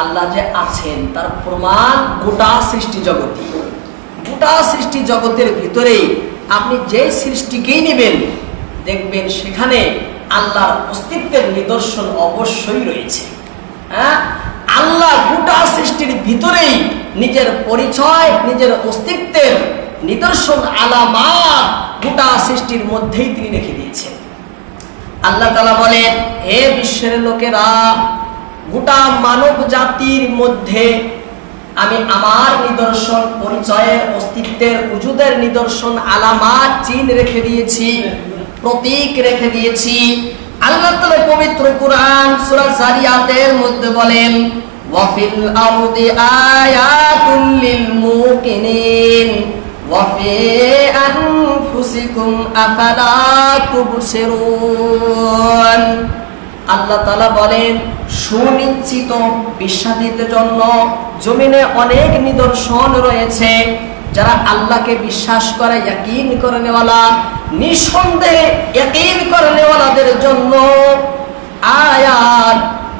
আল্লাহ যে আছেন তার প্রমাণ গোটা সৃষ্টি জগতে। গোটা সৃষ্টি জগতের ভিতরেই আপনি যে সৃষ্টিকেই নেবেন দেখবেন সেখানে আল্লাহর অস্তিত্বের নিদর্শন অবশ্যই রয়েছে। হ্যাঁ, আল্লাহ গোটা সৃষ্টির ভিতরেই নিজের পরিচয়, নিজের অস্তিত্বের নিদর্শন আলামাত গোটা সৃষ্টির মধ্যেই তিনি রেখে দিয়েছেন। আল্লাহ তাআলা বলেন, হে বিশ্বের লোকেরা, গোটা মানব জাতির মধ্যে আমি আমার নিদর্শন, পরিচয়ের, অস্তিত্বের, উজুদের নিদর্শন আলামাত চিহ্ন রেখে দিয়েছি, প্রতীক রেখে দিয়েছি। আল্লাহ তাআলা পবিত্র কুরআন সূরা যারিয়াতের মধ্যে বলেন, ওয়া ফিল আরদি আয়াতুল লিল মুকিনিন ওয়া ফি আনফুসিকুম আফালা তুবসিরুন। আল্লাহ তাআলা বলেন, সুনিশ্চিত বিশ্বাসীদের জন্য জমিনে অনেক নিদর্শন রয়েছে। যারা আল্লাহকে বিশ্বাস করে, ইয়াকিন করে নেওয়ালা, নিঃসন্দেহে ইয়াকিন করে নেওয়ালাদের জন্য আয়াত,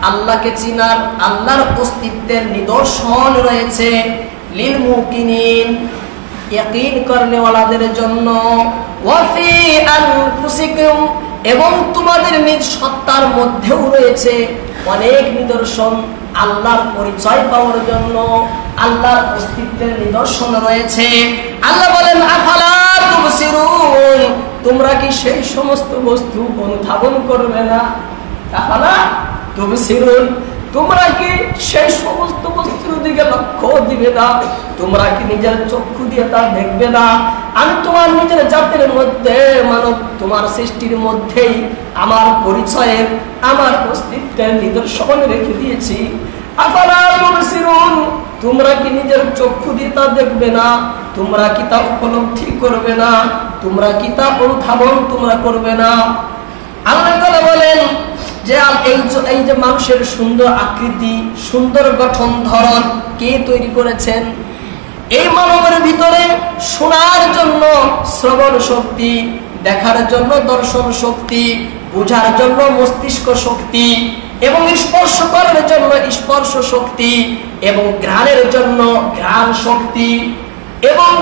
আল্লাহকে চিনার, আল্লাহর অস্তিত্বের নিদর্শন রয়েছে। লিল মুকিনিন, ইয়াকিন করে নেওয়ালাদের জন্য। ওয়া ফি আনফুসিকুম, এবং তোমাদের নিজ সত্তার মধ্যেও রয়েছে অনেক নিদর্শন। আল্লাহর পরিচয় পাওয়ার জন্য আল্লাহর অস্তিত্বের নিদর্শন রয়েছে। আল্লাহ বলেন, আফালা তুবসিরুন, তোমরা কি সেই সমস্ত বস্তু অনুধাবন করবে না? আফালা তুবসিরুন, তোমরা কি সেই সমস্ত বস্তুর দিকে লক্ষ্য দিবে না? তোমরা কি নিজের চক্ষু দিয়ে তা দেখবে না? আমি তোমার নিজের জাতির মধ্যে, মানব তোমার সৃষ্টির মধ্যেই আমার পরিচয়ের, আমার অস্তিত্বের নিদর্শন রেখে দিয়েছি। আফালা তুবসিরুন, তোমরা কি নিজের চক্ষু দিয়ে তা দেখবে না? তোমরা কি তা উপলব্ধি করবে না? তোমরা কি তা অনুধাবন তোমরা করবে না? আল্লাহ তাআলা বলেন যে এই যে মানুষের সুন্দর আকৃতি, সুন্দর গঠন ধরন কে তৈরি করেছেন? এই মানবের ভিতরে শোনার জন্য শ্রবণ শক্তি, দেখার জন্য দর্শন শক্তি, বোঝার জন্য মস্তিষ্ক শক্তি, এবং স্পর্শ করার জন্য স্পর্শ শক্তি, এবং ঘ্রাণের জন্য ঘ্রাণ শক্তি, এবং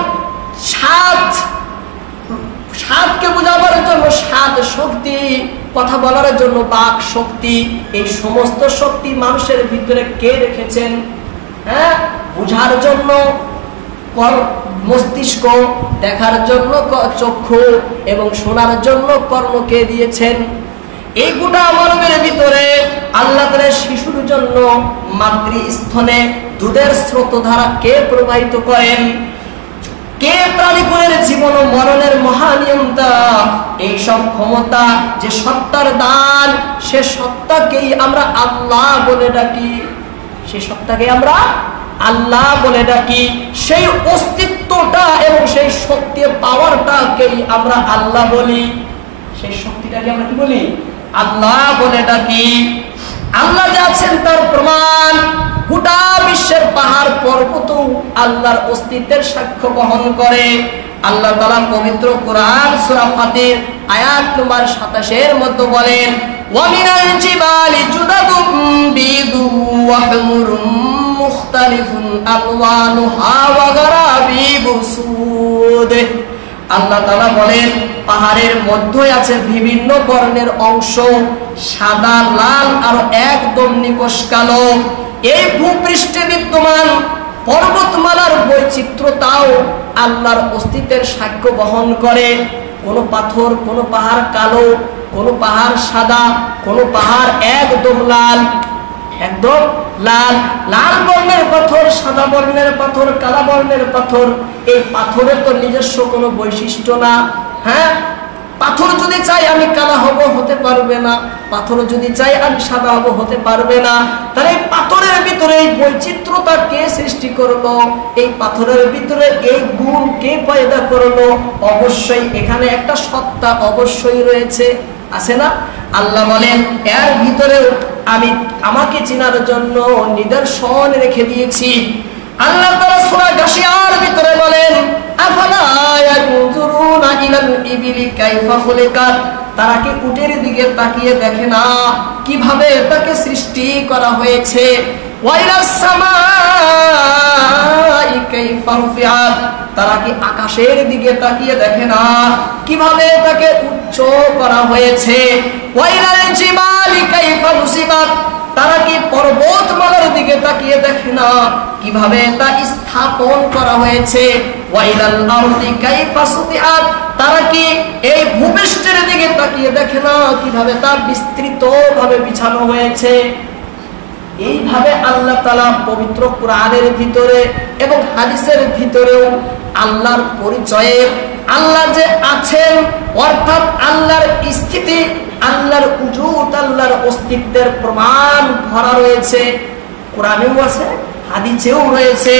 স্বাদকে বোঝাবার জন্য স্বাদ শক্তি, কথা বলার জন্য বাক শক্তি। এই সমস্ত শক্তি মানুষের ভিতরে কে রেখেছেন? হ্যাঁ, বোঝার জন্য মস্তিষ্ক, দেখার জন্য চক্ষু, এবং শোনার জন্য কর্ণকে দিয়েছেন। এই গোটা মানবের ভিতরে আল্লাহ তাআলা শিশুর জন্য মাতৃস্থলে দুধের স্রোতধারা কে প্রবাহিত করেন? কে প্রাণীকুলের জীবন ও মরণের মহানিয়ন্তা? এই সব ক্ষমতা যে সত্তার দান, সে সত্তাকেই আমরা আল্লাহ বলে ডাকি। সে সত্তাকে আমরা আল্লাহ বলে ডাকি। সেই অস্তিত্বটা এবং সেই শক্তির পাওয়ারটাকেই আমরা আল্লাহ বলি। সেই শক্তিটাকে আমরা কি বলি? আল্লাহ বলে ডাকি। আল্লাহ যে আছেন তার প্রমাণ গোটা বিশ্বের পাহাড় পর্বত আল্লাহর অস্তিত্বের সাক্ষ্য বহন করে। আল্লাহ তাআলা পবিত্র কোরআন সূরা ফাতির আয়াত নম্বর 27 এর মধ্যে বলেন, ওয়া মিনাল জিবালি জুদাদুম বিদু ওয়া হুমুরুম মুখতালিফুন আলওয়ানুহা ওয়া গারাবিবু সুদ। আল্লাহ তাআলা বলেন, পাহাড়ের মধ্যে আছে বিভিন্ন বর্ণের অংশ, সাদা, লাল আর একদম নিকশ কালো। এই ভূপৃষ্ঠে বিদ্যমান পর্বতমালার বৈচিত্র্যতাও আল্লাহর অস্তিত্বের সাক্ষ্য বহন করে। কোন পাথর, কোন পাহাড় কালো, কোন পাহাড় সাদা, কোন পাহাড় একদম লাল, একদম লাল। লাল বর্ণের পাথর, সাদা বর্ণের পাথর, কালা বর্ণের পাথর, এই পাথরের তো নিজস্ব কোনো বৈশিষ্ট্য না। হ্যাঁ, পাথর যদি চাই আমি কালা হব, হতে পারবে না। পাথর যদি চাই আমি সাদা হব, হতে পারবে না। তাহলে পাথরের ভিতরে এই বৈচিত্র্যতা কে সৃষ্টি করলো? এই পাথরের ভিতরে এই গুণ কে পয়দা করলো? অবশ্যই এখানে একটা সত্তা অবশ্যই রয়েছে, আছে না? আল্লাহ বলেন, এর ভিতরে আমি আমাকে চেনার জন্য নিদর্শন রেখে দিয়েছি। আল্লাহ তাআলা সূরা গাশিয়ার ভিতরে বলেন, আফালা ইয়ানজুরুনা ইলাল ইবিলি কাইফা খুলিকাত, তারা কি উটের দিকে তাকিয়ে দেখে না কিভাবে তাকে সৃষ্টি করা হয়েছে? ওয়া ইলাস সামাই কাইফা রুফিআত, তারা কি আকাশের দিকে তাকিয়ে দেখে না কিভাবে তাকে উচ্চ করা হয়েছে? ওয়া ইলাল জিবালি কাইফা নুসিবাত, তারা কি পর্বতমালার দিকে তাকিয়ে দেখে না কিভাবে তা স্থাপন করা হয়েছে? ওয়া ইলাল আরদি কাইফা সুতিআত, তারা কি এই ভূপৃষ্ঠের দিকে তাকিয়ে দেখে না কিভাবে তা বিস্তৃতভাবে বিছানো হয়েছে? এইভাবে আল্লাহ তাআলা পবিত্র কোরআনের ভিতরে এবং হাদিসের ভিতরেও আল্লাহর পরিচয়ে, আল্লাহ যে আছেন অর্থাৎ আল্লাহর স্থিতি, আল্লাহর উজুদ, আল্লাহর অস্তিত্বের প্রমাণ ভরা রয়েছে। কোরআনেও আছে, হাদিসেও রয়েছে।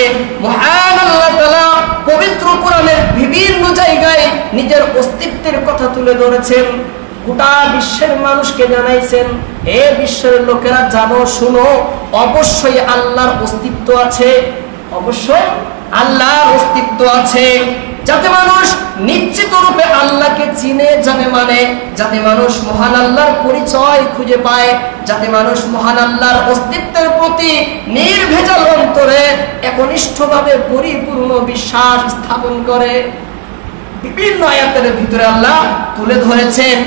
মহান আল্লাহ তাআলা পবিত্র কোরআনের বিভিন্ন জায়গায় নিজের অস্তিত্বের কথা তুলে ধরেছেন, গোটা বিশ্বের মানুষকে জানাইছেন, হে বিশ্বের লোকেরা জানো শুনো, অবশ্যই আল্লাহর অস্তিত্ব আছে, অবশ্যই আল্লাহর অস্তিত্ব আছে, যাতে মানুষ নিশ্চিত রূপে আল্লাহকে চিনে জানে, মানে যাতে মানুষ মহান আল্লাহর পরিচয় খুঁজে পায়, যাতে মানুষ মহান আল্লাহর অস্তিত্বের প্রতি নির্ভেজাল অন্তরে একনিষ্ঠভাবে পরিপূর্ণ বিশ্বাস স্থাপন করে। বিভিন্ন আয়াতের ভিতরে আল্লাহ তুলে ধরেছেন।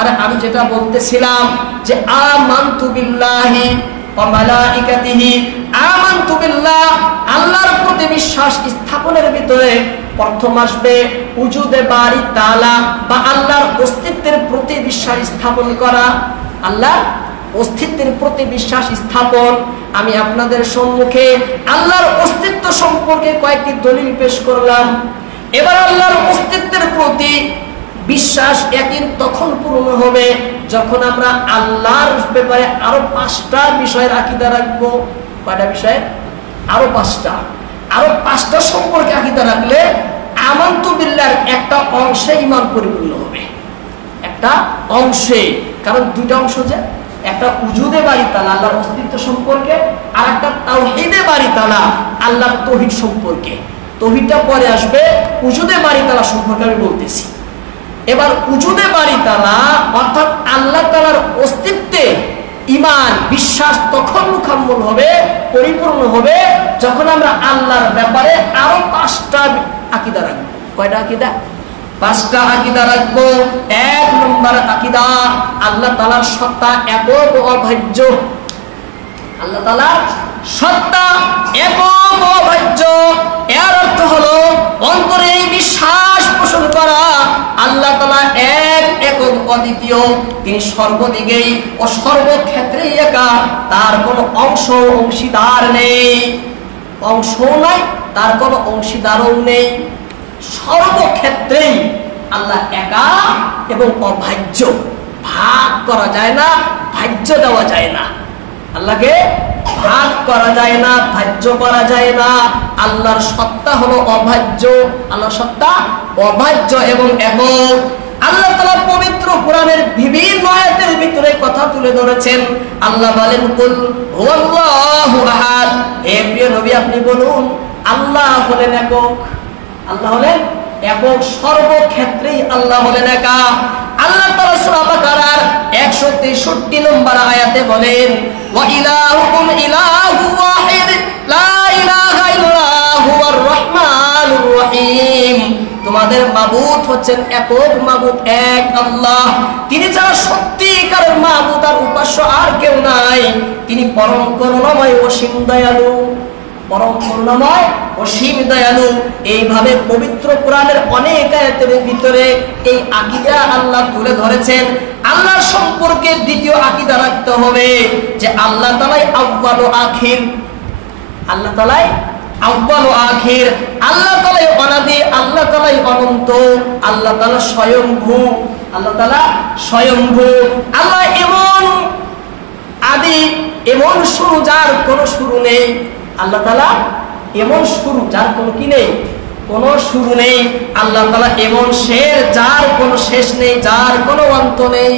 আর আমি যেটা বলতেছিলাম যে আমানতু বিল্লাহি ওয়া মালাইকাতিহি, আমানতু বিল্লাহ, আল্লাহর প্রতি বিশ্বাস স্থাপনের ভিতরে প্রথম আসবে উজুদে বারি তাআলা বা আল্লাহর অস্তিত্বের প্রতি বিশ্বাস স্থাপন করা। আল্লাহর অস্তিত্বের প্রতি বিশ্বাস স্থাপন। আমি আপনাদের সম্মুখে আল্লাহর অস্তিত্ব সম্পর্কে কয়েকটি দলিল পেশ করলাম। এবার আল্লাহর অস্তিত্বের প্রতি বিশ্বাস ইয়াকিন তখন পূর্ণ হবে যখন আমরা আল্লাহর ব্যাপারে আরো 5টা বিষয়ের আকীদা রাখবো। কয়টা বিষয়? আরো 5টা সম্পর্কে আকীদা রাখলে আমানতু বিল্লাহর একটা অংশে ঈমান পরিপূর্ণ হবে, একটা অংশে। কারণ 2টা অংশ, যে একটা উজুদে বারি তাআলা আল্লাহর অস্তিত্ব সম্পর্কে, আর একটা তাওহীদে বারি তাআলা আল্লাহর তাওহীদ সম্পর্কে। তাওহীদটা পরে আসবে, উজুদে বারি তাআলা সম্পর্কে আমি বলতেছি। এবার উজুদে বারি তাআলা অর্থাৎ আল্লাহ তাআলার অস্তিত্বে ঈমান বিশ্বাস তখন মুকাম্মল হবে, পরিপূর্ণ হবে যখন আমরা আল্লাহর ব্যাপারে আরো 5টা আকীদা রাখবো। কয়টা আকীদা? 5টা আকীদা রাখবো। 1 নম্বর আকীদা, আল্লাহ তাআলার সত্তা একক ও অভাজ্য। আল্লাহ তাআলার সত্তা একক ও অভাজ্য। এর অর্থ হলো অন্তরে এই বিশ্বাস পোষণ করা আল্লাহ তাআলা এক, একক, অদ্বিতীয়। তিনি সর্বদিকেই ও সর্বক্ষেত্রেই একা, তার কোনো অংশ অংশীদার নেই, অংশও নাই, তার কোনো অংশীদারও নেই। সর্বক্ষেত্রেই আল্লাহ একা এবং অভাজ্য, ভাগ করা যায় না, ভাজ্য দেওয়া যায় না। আল্লাহকে ভাগ করা যায় না, ভাজ্য করা যায় না। আল্লাহর সত্তা হলো অভাজ্য, আল্লাহর সত্তা অভাজ্য এবং একক। আল্লাহ তাআলা পবিত্র কোরআনের বিভিন্ন আয়াতের ভিতরে কথা তুলে ধরেছেন। আল্লাহ বলেন, কুল হুয়াল্লাহু আহাদ, হে প্রিয় নবী আপনি বলুন আল্লাহ হলেন একক। আল্লাহ হলেন একক, সর্বক্ষেত্রেই আল্লাহ হলেন একা। আল্লাহ তাআলা সূরা বাকারার 163 নম্বর আয়াতে বলেন, ওয়া ইলাহুকুম ইলাহু ওয়াহিদ লা ইলাহা ইল্লা হুয়ার রহমানুর রহিম, তোমাদের মাবুদ হচ্ছেন একক মাবুদ, এক আল্লাহ। তিনি ছাড়া সত্যিকার মাবুদ আর উপাস্য আর কেউ নাই। তিনি পরম করুণাময় অসীম দয়ালু, পরম করুণাময় অসীম দয়ালু। এইভাবে পবিত্র কোরআনের অনেক আয়াতের ভিতরে এই আকীদা আল্লাহ তুলে ধরেছেন। আল্লাহ সম্পর্কে দ্বিতীয় আকীদা রাখতে হবে যে আল্লাহ তাআলাই আউয়াল ও আখির। আল্লাহ তাআলাই আউয়াল ও আখির, আল্লাহ তাআলাই অনাদি, আল্লাহ তাআলাই অনন্ত, আল্লাহ তাআলা স্বয়ংভূ, আল্লাহ তাআলা স্বয়ংভূ। আল্লাহ এমন আদি, এমন শুরু যার কোনো শুরু নেই। আল্লাহ তাআলা এমন শুরু যার কোনো কি নেই, কোনো শুরু নেই। আল্লাহ তাআলা এমন শেষ যার কোনো শেষ নেই, যার কোনো অন্ত নেই।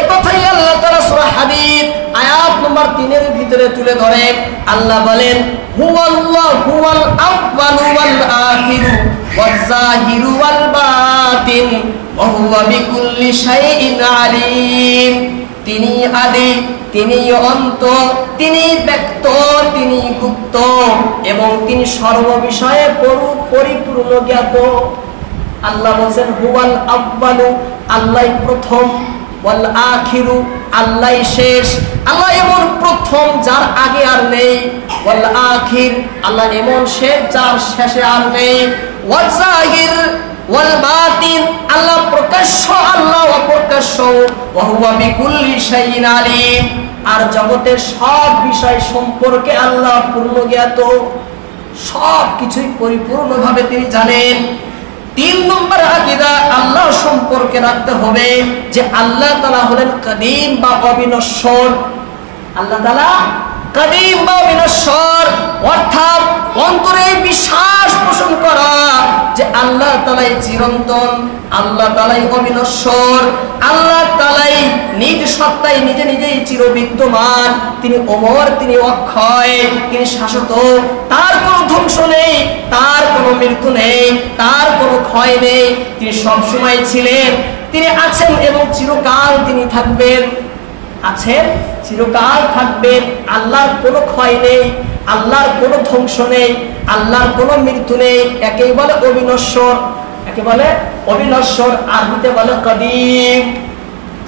একথাই আল্লাহ তাআলা সূরা হাদীদ আয়াত নম্বর 3 এর ভিতরে তুলে ধরে। আল্লাহ বলেন, হুয়াল্লাহু হুয়াল আউয়ালু ওয়াল আখিরু ওয়াজ যাহিরু ওয়াল বাতিন ওয়া হুয়া বিকুল্লি শাইইন আলীম। তিনি আদি, তিনি অন্ত, তিনি ব্যক্ত, তিনি এবং তিনি সর্ব বিষয়ে পরিপূর্ণ জ্ঞাত। আল্লাহ বলেন হুয়াল আউয়ালু, আল্লাহ প্রথম, ওয়াল আখিরু, আল্লাহ শেষ। আল্লাহ এমন প্রথম যার আগে আর নেই, ওয়াল আখির, আল্লাহ এমন শেষ যার শেষে আর নেই, ওয়াল জাহির ওয়াল বাতিন, আল্লাহ প্রকাশ্য, আল্লাহ অপ্রকাশ্য, ওয়া হুয়া বিকুল্লি শাইইন আলিম, আর জগতের সব বিষয় সম্পর্কে আল্লাহ পূর্ণ জ্ঞাত, সব কিছুই পরিপূর্ণভাবে তিনি জানেন। 3 নম্বর আকীদা আল্লাহ সম্পর্কে রাখতে হবে যে আল্লাহ তাআলা হলেন কাদিম বা অবিনশ্বর। আল্লাহ তাআলা কাদিম বা অবিনশ্বর, অর্থাৎ অন্তরে বিশ্বাস পোষণ করা যে আল্লাহ তাআলাই চিরন্তন, আল্লাহ তাআলাই অবিনশ্বর, আল্লাহ তাআলাই নিজ সত্তায় নিজে নিজেই চিরবিদ্যমান, তিনি অমর, তিনি অক্ষয়, তিনি শাশ্বত, তার কোনো ধ্বংস নেই, তার কোনো মৃত্যু নেই, তার কোনো ক্ষয় নেই, তিনি সবসময় ছিলেন, তিনি আছেন এবং চিরকাল তিনি থাকবেন, আছেন চিরকাল থাকবেন। আল্লাহর কোনো ক্ষয় নেই, আল্লাহর কোনো ধ্বংস নেই, আল্লাহর কোনো মৃত্যু নেই, একেই বলে অবিনশ্বর, একে বলে অবিনশ্বর, আরবিতে বলে কাদিম।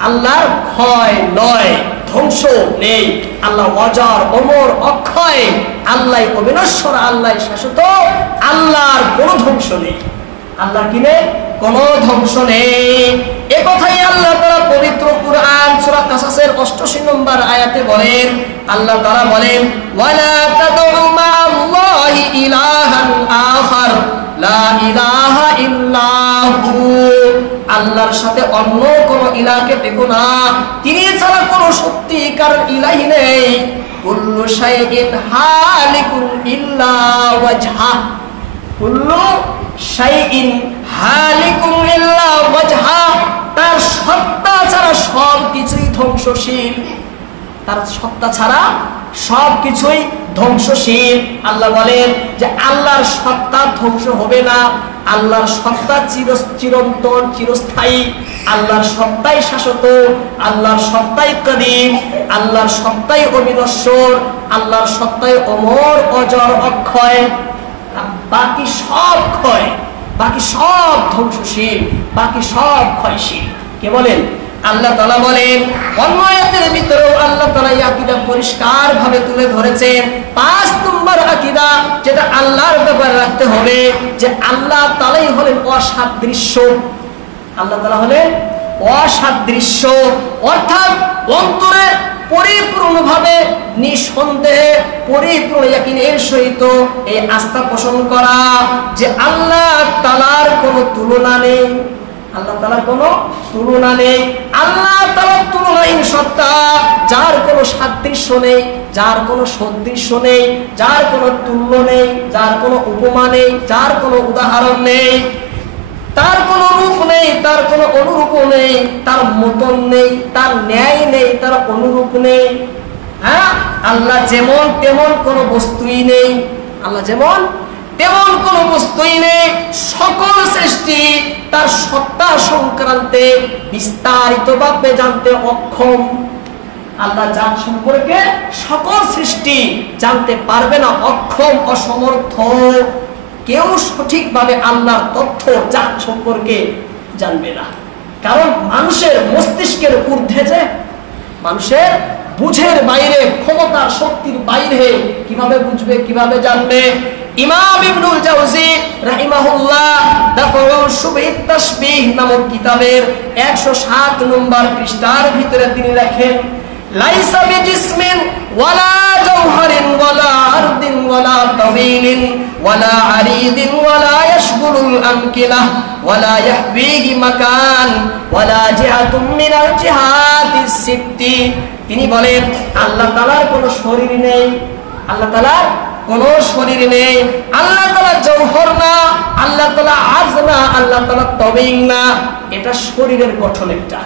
আল্লাহর ক্ষয় নয়, ধ্বংস নেই, আল্লাহ অজর, অমর, অক্ষয়, আল্লাহ অবিনশ্বর, আল্লাহ শাশ্বত, আল্লাহর কোনো ধ্বংস নেই, আল্লাহর কি নেই, কোনো ধ্বংস নেই। এ কথাই আল্লাহ তাআলা পবিত্র কুরআন সূরা কাসাসের 88 নম্বর আয়াতে বলেন, আল্লাহ তাআলা বলেন ওয়ালা তাদউ মা'আল্লাহি ইলাহান আখার লা ইলাহা ইল্লাহু, আল্লাহর সাথে অন্য কোনো ইলাহকে ডেকো না, তিনি ছাড়া কোনো সত্যিকার ইলাহি নেই। কুল্লু শাইইন হালিকুন ইল্লা ওয়াজহা, কুল্লু শাইইন হালিকুন ইল্লা ওয়াজহা, তার সত্তা ছাড়া সব কিছুই ধ্বংসশীল, তার সত্তা ছাড়া সব কিছুই ধ্বংসশীল। আল্লাহ বলেন যে আল্লাহর সত্তা ধ্বংস হবে না, আল্লাহর সত্তা চিরন্তন, চিরস্থায়ী, আল্লাহর সত্তাই শাশ্বত, আল্লাহর সত্তাই কাদিম, আল্লাহর সত্তাই অবিনশ্বর, আল্লাহর সত্তাই অমর, অজর, অক্ষয়, বাকি সব ক্ষয়, বাকি সব ধ্বংসশীল, বাকি সব ক্ষয়শীল। কে বলেন? আল্লাহ তাআলা বলেন। অন্য আয়াতের ভিতরেও আল্লাহ তাআলা এই আকীদা পরিষ্কার ভাবে তুলে ধরেছেন। 5 নম্বর আকীদা যেটা আল্লাহর ব্যাপারে রাখতে হবে যে আল্লাহ তাআলাই হলেন অসাদৃশ্য, আল্লাহ তাআলা হলেন অসাদৃশ্য, অর্থাৎ অন্তরে পরিপূর্ণভাবে নিঃসন্দেহে পরিপূর্ণ ইয়াকিনের সহিত এই আস্থা পোষণ করা যে আল্লাহ তাআলার কোনো তুলনা নেই, আল্লাহ তাআলার কোনো তুলনা নেই, আল্লাহ তাআলার তুলনাহীন সত্তা, যার কোনো সাদৃশ্য নেই, যার কোনো সদৃশ্য নেই, যার কোনো তুল্য নেই, যার কোনো উপমা নেই, যার কোনো উদাহরণ নেই, তার কোনো রূপ নেই, তার কোনো অনুরূপ নেই, তার মতন নেই, তার ন্যায় নেই, তার অনুরূপ নেই। হ্যাঁ, আল্লাহ যেমন তেমন কোনো বস্তুই নেই, আল্লাহ যেমন তেমন কোনো বস্তুই নেই। সকল সৃষ্টি তার সত্তা সংক্রান্তে বিস্তারিতভাবে জানতে অক্ষম। আল্লাহ যার সম্পর্কে সকল সৃষ্টি জানতে পারবে না, অক্ষম, অসমর্থ। কেউ সঠিকভাবে আল্লাহর তথ্য জাত সম্পর্কে জানবে না, কারণ মানুষের মস্তিষ্কের ঊর্ধ্বে, যে মানুষের বুঝের বাইরে, ক্ষমতার শক্তির বাইরে, কিভাবে বুঝবে, কিভাবে জানবে? ইমাম ইবনুল জাওজি রাহিমাহুল্লাহ দাফাউল শুবহিত তাশবিহ নামক কিতাবের 107 নম্বর পৃষ্ঠার ভিতরে তিনি লেখেন, লাইসা বিজিসমিন ওয়ালা জাওহারিন ওয়ালা আরদিন ওয়ালা তাওয়িলিন ওয়ালা আরিদিন ওয়ালা ইয়াশগুলুল আমকিনাহ ওয়ালা ইয়াহবিহি মাকান ওয়ালা জিহাতুম মিনাল জিহাতিস সিত্তি। তিনি বলেন আল্লাহ তাআলার কোনো শরীর নেই, আল্লাহ তাআলার কোনো শরীর নেই, আল্লাহ তাআলা জওহর না, আল্লাহ তাআলা আরজ না, আল্লাহ তাআলা তাওয়িল না। এটা শরীরের গঠন একটা।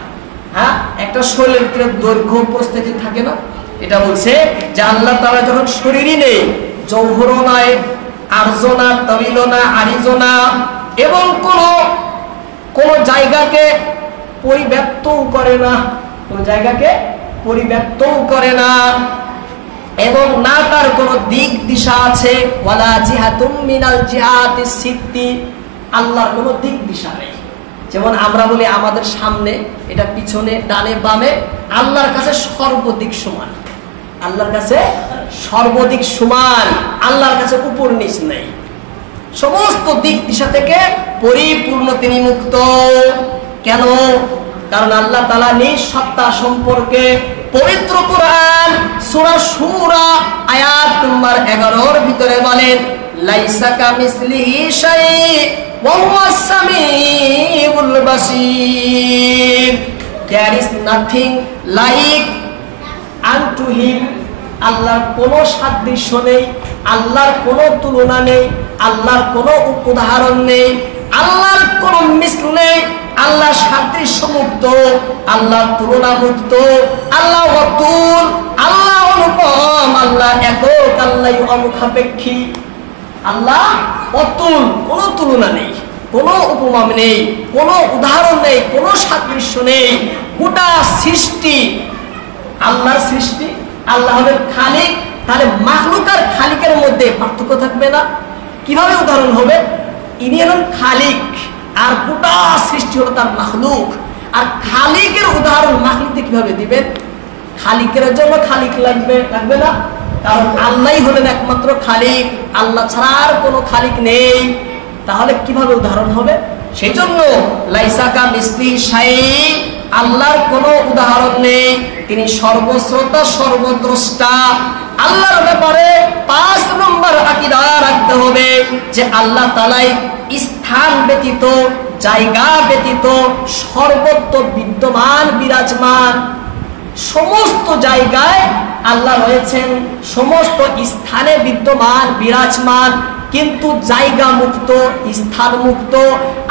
হ্যাঁ, একটা শরীরের ভিতরে দৈর্ঘ্য প্রস্থিতি থাকে না? এটা বলছে যে আল্লাহ তাআলা যখন শরীরই নেই, জওহরও নাই, আরজও না, তাওয়িলও না, আরিজও না, এবং কোন জায়গাকে পরিব্যাপ্তও করে না, কোন জায়গাকে পরিব্যাপ্তও করে না। এবং না তার কোনো দিক দিশা আছে। ওয়ালা জিহাতুম মিনাল জিহাতিস সিত্তি, আল্লাহর কোনো দিক দিশা নেই। যেমন আমরা বলি আমাদের সামনে, এটা পিছনে, ডানে বামে, আল্লাহর কাছে সর্বদিক সমান। আল্লাহর কাছে সর্বদিক সমান, আল্লাহর কাছে উপর নিচ নেই, সমস্ত দিক দিশা থেকে পরিপূর্ণ তিনি মুক্ত। কেন? কারণ আল্লাহ তাআলা নিজ সত্তা সম্পর্কে পবিত্র কোরআন সূরা শূরা আয়াত নম্বর 11 এর ভিতরে বলেন, লাইসা কামিসলিহি শাই ওয়া হুয়াস Samiul বাসীর। There is nothing like unto him. আল্লাহর কোনো সাদৃশ্য নেই, আল্লাহর কোনো তুলনা নেই, আল্লাহর কোনো উদাহরণ নেই, আল্লাহর কোনো মিসল নেই। আল্লাহ সাদৃশ্য মুক্ত, আল্লাহ তুলনা মুক্ত, আল্লাহ অতুল, আল্লাহ অনুপম, আল্লাহ একক, আল্লাহ অনুসাপেক্ষী। আল্লাহ অতুল, কোনো তুলনা নেই, কোনো উপমা নেই, কোনো উদাহরণ নেই, কোনো সাদৃশ্য নেই। গোটা সৃষ্টি আল্লাহর সৃষ্টি, আল্লাহ হলেন খালিক। তাহলে মাখলুক আর খালিকের মধ্যে পার্থক্য থাকবে না? কিভাবে উদাহরণ হবে? ইনি হলেন খালিক, আর গোটা সৃষ্টি হলো তার মাখলুক। আর খালিকের উদাহরণ মাখলুককে কিভাবে দিবেন? খালিকের জন্য খালিক লাগবে না, কারণ আল্লাহই হলেন একমাত্র খালিক, আল্লাহ ছাড়া আর কোনো খালিক নেই। তাহলে কিভাবে উদাহরণ হবে? সেই জন্য লাইসা কামিসলিহি শাই, আল্লাহর কোনো উদাহরণ নেই, তিনি সর্বশ্রোতা সর্বদ্রষ্টা। আল্লাহর ব্যাপারে 5 নম্বর আকীদা রাখতে হবে যে আল্লাহ তাআলাই স্থান ব্যতীত, জায়গা ব্যতীত সর্বত্র বিদ্যমান, বিরাজমান। সমস্ত জায়গায় আল্লাহ রয়েছেন, সমস্ত স্থানে বিদ্যমান, বিরাজমান, কিন্তু জায়গা মুক্ত, স্থান মুক্ত।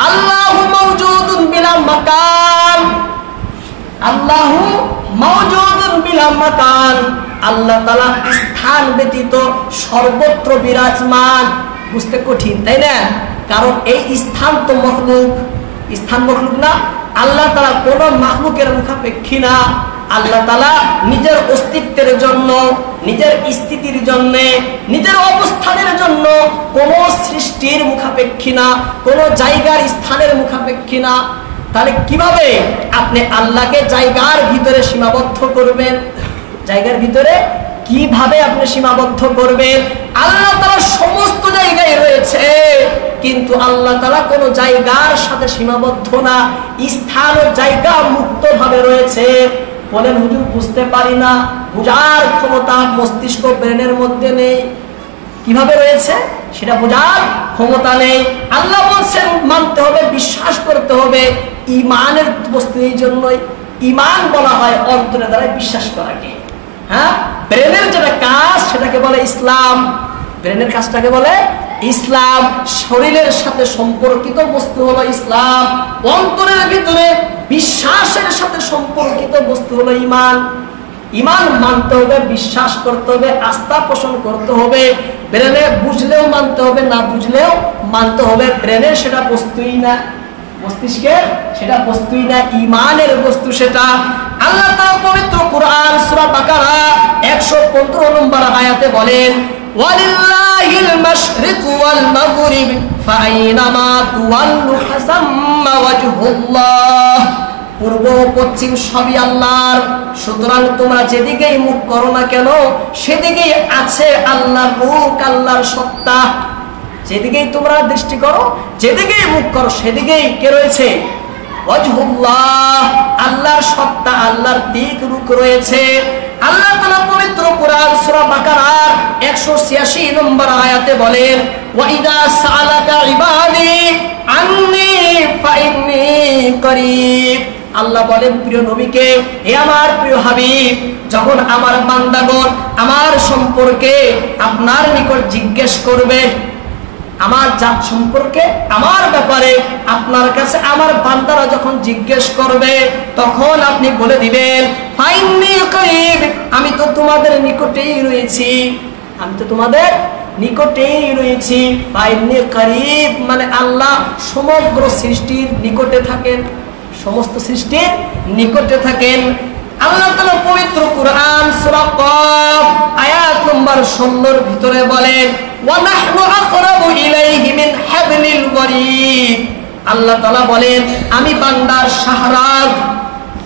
আল্লাহু মাওজুদুন বিলা মাকান, আল্লাহু মাওজুদুন বিলা মাকান। আল্লাহ তাআলা স্থান ব্যতীত সর্বত্র বিরাজমান। বুঝতে কঠিন, তাই না? কারণ এই স্থান তো মখলুক, স্থান মখলুক না। আল্লাহ তাআলা কোন মাখলুকের মুখাপেক্ষী না। আল্লাহ তাআলা নিজের অস্তিত্বের জন্য, নিজের স্থিতির জন্য, নিজের অবস্থানের জন্য কোন সৃষ্টির মুখাপেক্ষী না, কোন জায়গার স্থানের মুখাপেক্ষী না। তাহলে কিভাবে আপনি আল্লাহকে জায়গার ভিতরে সীমাবদ্ধ করবেন? জায়গার ভিতরে কিভাবে আপনি সীমাবদ্ধ করবেন? আল্লাহ তাআলা সমস্ত জায়গায় রয়েছে, কিন্তু আল্লাহ তাআলা কোন জায়গার সাথে সীমাবদ্ধ না, স্থান ও জায়গা মুক্ত ভাবে রয়েছে। বলেন হুজুর বুঝতে পারি না, বোঝার ক্ষমতা মস্তিষ্ক ব্রেনের মধ্যে নেই। কিভাবে রয়েছে সেটা বোঝার ক্ষমতা নেই। আল্লাহ বলছেন মানতে হবে, বিশ্বাস করতে হবে। ঈমানের বস্তু এই জন্যই ঈমান বলা হয় অন্তরে দ্বারা বিশ্বাস করাকে। হ্যাঁ, ব্রেনের যেটা কাজ সেটাকে বলে ইসলাম। ব্রেনের কাজটাকে বলে ইসলাম। শরীরের সাথে সম্পর্কিত বস্তু হলো ইসলাম। অন্তরের ভিতরে বিশ্বাসের সাথে সম্পর্কিত বস্তু হলো ঈমান। ঈমান মানতে হবে, বিশ্বাস করতে হবে, আস্থা পোষণ করতে হবে। ব্রেনে বুঝলেও মানতে হবে, না বুঝলেও মানতে হবে। ব্রেনের সেটা বস্তুই না, মস্তিষ্কের সেটা বস্তুই না, ঈমানের বস্তু সেটা। আল্লাহ তাআলা পবিত্র কোরআন সূরা বাকারা 115 নম্বর আয়াতে বলেন, ওয়ালিল্লাহিল মাশরিকু ওয়াল মাগরিব ফাআইনামা তুওয়াল্লু ফাসাম্মা ওয়াজহুল্লাহ। পূর্ব পশ্চিম সবই আল্লাহর, সুতরাং তোমরা যেদিকেই মুখ করো না কেন সেদিকেই আছে আল্লাহর মুখ, আল্লাহর সত্তা। যেদিকেই তোমরা দৃষ্টি করো, যেদিকেই মুখ করো সেদিকেই কে রয়েছে? ওয়াজহুল্লাহ, আল্লাহর সত্তা, আল্লাহর দিক রূপ রয়েছে। আল্লাহ তাআলা পবিত্র কোরআন সূরা বাকারার 186 নম্বর আয়াতে বলেন, ওয়া ইযা সাআলাকা ইবাদি আন্নী ফাইন্নী করিব। আল্লাহ বলেন প্রিয় নবীকে, হে আমার প্রিয় হাবিব, যখন আমার বান্দাগণ আমার সম্পর্কে আপনার নিকট জিজ্ঞেস করবে, আমার জাত সম্পর্কে, আমার ব্যাপারে আপনার কাছে আমার বান্দারা যখন জিজ্ঞেস করবে, তখন আপনি বলে দিবেন ফাইন্নী করিব, আমি তো তোমাদের নিকটেই রয়েছি, আমি তো তোমাদের নিকটেই রয়েছি। ফাইন্নী করিব মানে আল্লাহ সমগ্র সৃষ্টির নিকটে থাকেন, সমস্ত সৃষ্টির নিকটে থাকেন। আল্লাহ তাআলা পবিত্র কুরআন সূরা কফ আয়াত নম্বর 16 এর ভিতরে বলেন ওয়া নাহনু আকরাবু ইলাইহি মিন হাবলিল ওয়ারিদ। আল্লাহ তাআলা বলেন আমি বান্দার শাহরাগ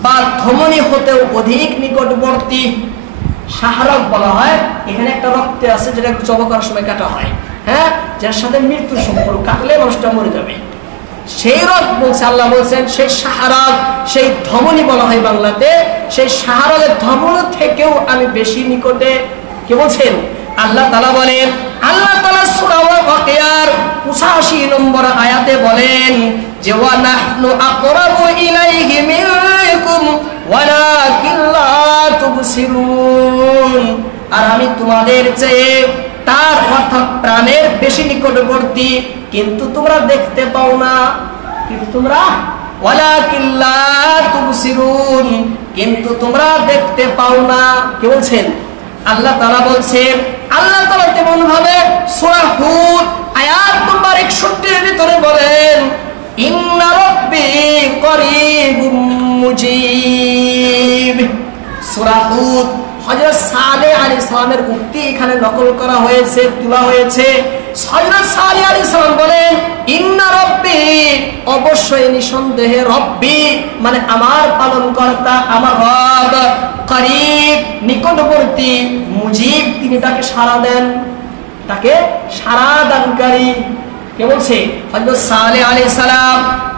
বা ধমনী হতেও অধিক নিকটবর্তী। শাহরাগ বলা হয় এখানে একটা রক্ত আছে যেটা জবা করার সময় কাটা হয়, হ্যাঁ, যার সাথে মৃত্যুর সম্পর্ক, কাটলে মানুষটা মরে যাবে, সেই রক বলছে আল্লাহ বলছেন সেই শাহরাগ, সেই ধমনী বলা হয় বাংলাতে, সেই শাহরাগের ধমনী থেকেও আমি বেশি নিকটে। কে বলছেন? আল্লাহ তাআলা বলেন। আল্লাহ তাআলা সূরা ওয়াকিয়ার 85 নম্বর আয়াতে বলেন যে ওয়া নাহনু আকরাবু ইলাইহি মিনকুম ওয়ালাকিন লা তুবসিরুন, আর আমি তোমাদের চেয়ে তার অর্থাৎ প্রাণের বেশি নিকটবর্তী, কিন্তু তোমরা দেখতে পাও না। কিন্তু তোমরা ওয়ালাকিন লা তুবসিরুন, কিন্তু তোমরা দেখতে পাও না। কে বলছেন? আল্লাহ তাআলা বলছেন। আল্লাহ তাআলা তেমন ভাবে সূরা হুদ আয়াত নম্বর 61 এর ভিতরে বলেন ইন্না রাব্বি করিবুম মুজিব। সূরা হুদ হযরত সালেহ আলাইহিস সালামের উক্তি এখানে নকল করা হয়েছে, তোলা হয়েছে। হযরত সালেহ আলাইহিস সালাম বলেন ইন্না রাব্বি, অবশ্যই নিঃসন্দেহে, রব্বি মানে আমার পালনকর্তা, আমার রব, করিব নিকটবর্তী, মুজিব তিনি তাকে সাড়া দেন, তাকে সাড়া দানকারী। কে বলছে? হযরত সালেহ আলাইহিস সালাম।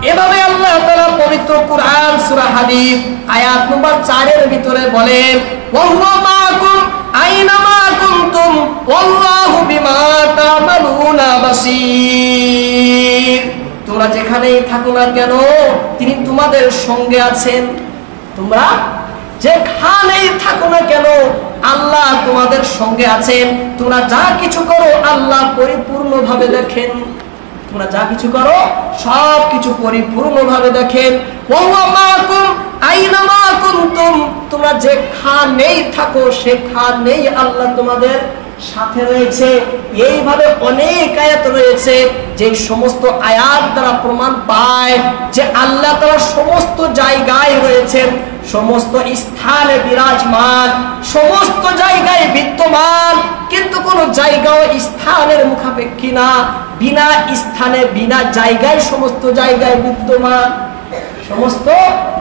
এভাবে আল্লাহ তাআলা পবিত্র কুরআন সূরা হাদীদ আয়াত নম্বর 4 এর ভিতরে বলেন ওয়া হুয়া মাআকুম আইনামা কুনতুম ওয়াল্লাহু বিমা তা'মালুনা বাসীর। তোমরা যেখানেই থাকো না কেন তিনি তোমাদের সঙ্গে আছেন। তোমরা যেখানেই থাকো না কেন আল্লাহ তোমাদের সঙ্গে আছেন। তোমরা যা কিছু করো আল্লাহ পরিপূর্ণভাবে দেখেন। তোমরা যা কিছু করো সব কিছু পরিপূর্ণভাবে দেখেন। ওয়া হুয়া মাআকুম আইনামা কুনতুম, তোমরা যেখানেই থাকো সেখানেই আল্লাহ তোমাদের সাথে রয়েছে। এইভাবে অনেক আয়াত রয়েছে যে সমস্ত আয়াত দ্বারা প্রমাণ পায় যে আল্লাহ তাআলা সমস্ত জায়গায় রয়েছেন, সমস্ত স্থানে বিরাজমান, সমস্ত জায়গায় বিদ্যমান, কিন্তু কোন জায়গা ও স্থানের মুখাপেক্ষী না। বিনা স্থানে বিনা জায়গায় সমস্ত জায়গায় বিদ্যমান, সমস্ত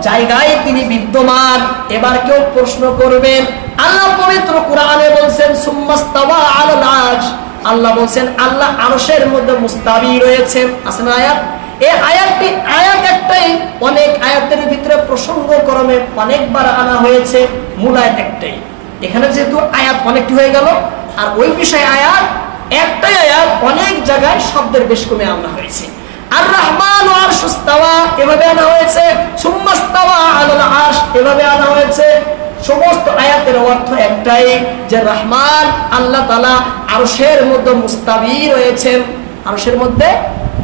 জায়গায় তিনি বিদ্যমান। এবার কেউ প্রশ্ন করবেন, আল্লাহ পবিত্র কুরআনে বলছেন সুম্মাস্তাওয়া আলাল আরশ, আল্লাহ বলছেন আল্লাহ আরশের মধ্যে মুস্তাবি রয়েছেন। আছে না আয়াত? এই আয়াতটি আয়াত একটাই, অনেক আয়াতের ভিতরে প্রসঙ্গক্রমে অনেকবার আনা হয়েছে, মূল আয়াত একটাই। এখানে যেহেতু আয়াত অনেকটি হয়ে গেল, আর ওই বিষয়ে আয়াত একটাই, আয়াত অনেক জায়গায় শব্দের বেশ কমে আনা হয়েছে। আর রহমান আরশুস্তাওয়া এভাবে আনা হয়েছে, সুম্মাস্তাওয়া আলাল আরশ এভাবে আনা হয়েছে। সমস্ত আয়াতের অর্থ একটাই যে রহমান আল্লাহ তাআলা আরশের মধ্যে মুস্তাবি রয়েছেন, আরশের মধ্যে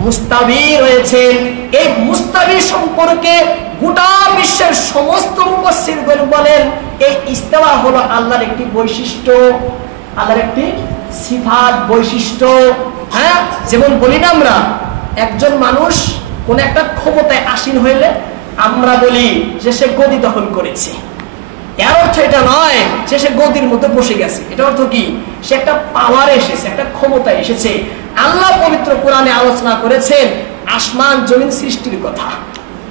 মুস্তাবি রয়েছেন। এই মুস্তাবি সম্পর্কে গোটা বিশ্বের সমস্ত মুফাসসিরগণ বলেন এই ইস্তাওয়া হলো আল্লাহর একটি বৈশিষ্ট্য, আল্লাহর একটি সিফাত, বৈশিষ্ট্য। হ্যাঁ, যেমন বলি না আমরা একজন মানুষ কোন একটা ক্ষমতায় আসীন হইলে আমরা বলি যে সে গদি দখল করেছে। এর অর্থ এটা নয় যে সে গদির মধ্যে বসে গেছে। এটা অর্থ কি? সে একটা পাওয়ারে এসেছে, একটা ক্ষমতায় এসেছে। আল্লাহ পবিত্র কোরআনে আলোচনা করেছেন আসমান জমিন সৃষ্টির কথা।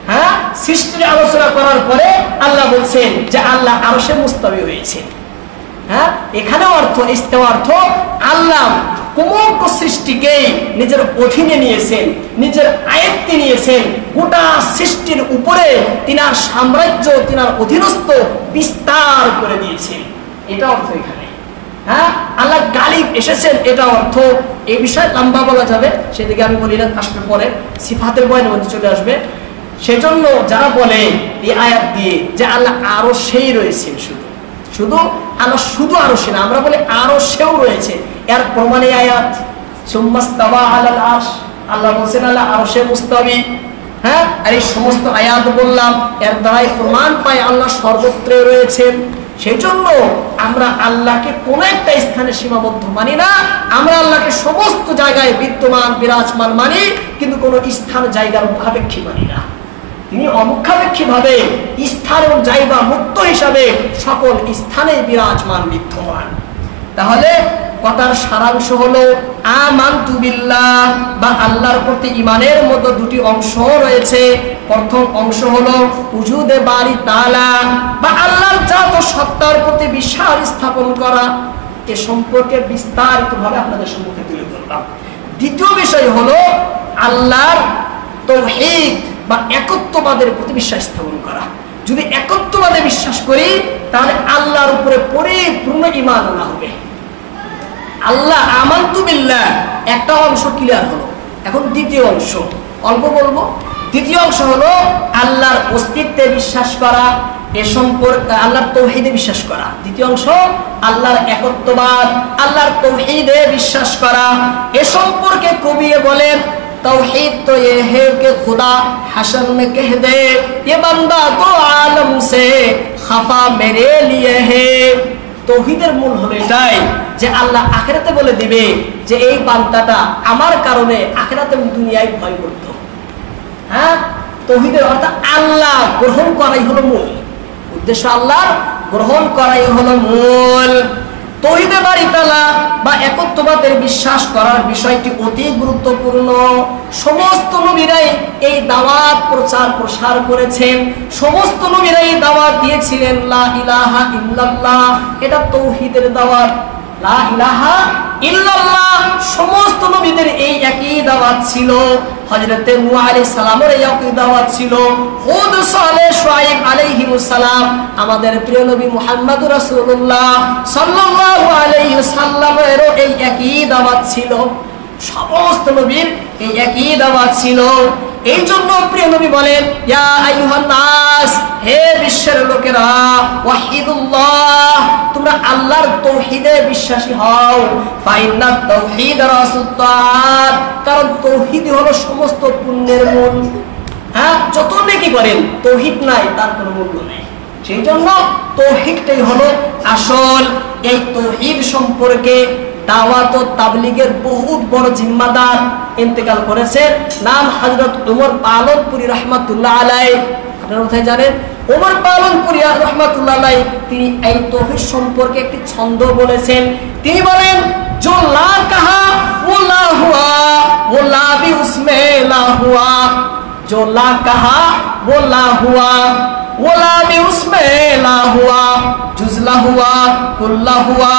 হ্যাঁ, সৃষ্টির আলোচনা করার পরে আল্লাহ বলছেন যে আল্লাহ আরশে মুস্তাবি হয়েছে। হ্যাঁ, এখানে অর্থ ইস্তাওয়া অর্থ আল্লাহ সমগ্র সৃষ্টিকে নিজের অধীনে নিয়েছেন, নিজের আয়ত্তে নিয়েছেন। গোটা সৃষ্টির উপরে তিনার সাম্রাজ্য, তিনার অধীনস্থ বিস্তার করে দিয়েছেন। এটা অর্থ এখানে। হ্যাঁ, আল্লাহ গালিব এসেছেন, এটা অর্থ। এই বিষয়ে লম্বা বলা যাবে, সেদিকে আমি বলি না, আসবে পরে সিফাতের বয়ানের মধ্যে চলে আসবে। সেজন্য যারা বলে এই আয়াত দিয়ে যে আল্লাহ আরো সেই রয়েছেন, শুধু আল্লাহ শুধু আরশে না, আমরা বলি আরশেও রয়েছে, এর প্রমাণ এই আয়াত সুম্মাস্তাওয়া আলাল আরশ, আল্লাহ বলেন আল্লাহ আরশে মুস্তাবি। হ্যাঁ, আর এই সমস্ত আয়াত বললাম এর দ্বারাই প্রমাণ পায় আল্লাহ সর্বত্র রয়েছেন। সেই জন্য আমরা আল্লাহকে কোন একটা স্থানে সীমাবদ্ধ মানি না, আমরা আল্লাহকে সমস্ত জায়গায় বিদ্যমান বিরাজমান মানি, কিন্তু কোন স্থান জায়গার মুখাপেক্ষী মানি না। তিনি অমুখাপেক্ষীভাবে স্থান এবং জায়গা মুক্ত হিসাবে সকল স্থানে বিরাজমান বিদ্যমান। তাহলে কথার সারাংশ হলো আমানতু বিল্লাহ বা আল্লাহর প্রতি ঈমানের মধ্যে দুটি অংশ রয়েছে। প্রথম অংশ হলো উজুদে বারি তাআলা বা আল্লাহর জাত ও সত্তার প্রতি বিশ্বাস স্থাপন করা। এ সম্পর্কে বিস্তারিতভাবে আপনাদের সম্মুখে তুলে ধরলাম। দ্বিতীয় বিষয় হলো আল্লাহর তাওহীদ বা একত্ববাদের প্রতি বিশ্বাস স্থাপন করা। যদি একত্ববাদে বিশ্বাস করি তাহলে আল্লাহর উপরে পরিপূর্ণ ঈমান আনা হবে। আল্লাহ আমানতু বিল্লাহ একটা অংশ ক্লিয়ার হলো, এখন দ্বিতীয় অংশ অল্প বলবো। দ্বিতীয় অংশ হলো আল্লাহর অস্তিত্বে বিশ্বাস করা, এ সম্পর্কে আল্লাহর তাওহীদে বিশ্বাস করা। দ্বিতীয় অংশ আল্লাহর একত্ববাদ, আল্লাহর তাওহীদে বিশ্বাস করা। এ সম্পর্কে কবি বলেন तौहीद तो ये है कि खुदा हशर में कह दे ये बंदा दो आलम से खफा मेरे लिए है। তৌহিদের মূল হলো এটাই যে আল্লাহ আখিরাতে বলে দিবে যে এই বান্দাটা আমার কারণে আখিরাতে দুনিয়ায় ভয় করত। হ্যাঁ, তৌহিদের অর্থাৎ আল্লাহ গ্রহণ করাই হলো মূল উদ্দেশ্য, আল্লাহ গ্রহণ করাই হলো মূল। তৌহিদে বারি তাআলা বা একত্ববাদের বিশ্বাস করার বিষয়টি অতি গুরুত্বপূর্ণ। সমস্ত নবীরাই এই দাওয়াত প্রচার প্রসার করেছেন, সমস্ত নবীরাই দাওয়াত দিয়েছিলেন লা ইলাহা ইল্লাল্লাহ, এটা তৌহিদের দাওয়াত। লা ইলাহা ইল্লাল্লাহ সমস্ত নবীদের এই একই দাওয়াত ছিল। হযরতে নূহ আলাইহিস সালামের এই একই দাওয়াত ছিল। হুদ, সালেহ, শুআয়ব আলাইহিস সালাম, আমাদের প্রিয় নবী মুহাম্মদুর রাসূলুল্লাহ সাল্লাল্লাহু আলাইহি ওয়াসাল্লামের এই একই দাওয়াত ছিল। সমস্ত নবীর এই একই দাওয়াত ছিল। এই জন্য প্রিয় নবী বলেন ইয়া আইয়ুহান নাস, হে বিশ্বের লোকেরা, ওয়াহিদুল্লাহ, তোমরা আল্লাহর তাওহীদে বিশ্বাসী হও। ফাইন্নাত তাওহীদ রাসুত তাআত, কারণ তাওহীদ হলো সমস্ত পুণ্যের মূল। হ্যাঁ, যত নেকি করেন তাওহীদ নাই তার কোনো মূল্য নেই। সেই জন্য তাওহীদটাই হলো আসল। এই তাওহীদ সম্পর্কে দাওয়াত ও তাবলীগের বহুত বড় জিম্মাদার ইন্তেকাল করেছেন, নাম হযরত ওমর পালনপুরি রাহমাতুল্লাহ আলাইহি। আপনারা কোথায় জানেন? ওমর পালনপুরি রাহমাতুল্লাহ আলাইহি তিনি এই তাওহীদ সম্পর্কে একটি ছন্দ বলেছেন। তিনি বলেন जो ला कहा वो ला हुआ, वो ला भी उसमें ला हुआ, जो ला कहा वो ला हुआ, वो ला भी उसमें ला हुआ, जुज़ला हुआ कुल्ला हुआ,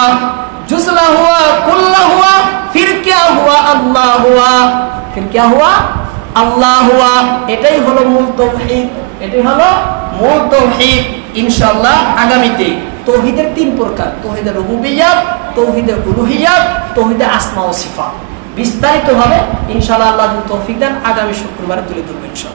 जुज़ला हुआ कुल्ला हुआ, फिर क्या हुआ अल्लाह हुआ, फिर क्या हुआ আল্লাহ হুয়া। এটাই হলো মূল তাওহীদ, এটাই হলো মূল তাওহীদ। ইনশাআল্লাহ আগামীতে তাওহীদের তিন প্রকার, তাওহীদের রুবুবিয়্যাত, তাওহীদের উলুহিয়্যাত, তাওহীদের আসমা ও সিফাত, বিস্তারিতভাবে ইনশাআল্লাহ আল্লাহ যদি তৌফিক দেন আগামী শুক্রবারে তুলে ধরব ইনশাআল্লাহ।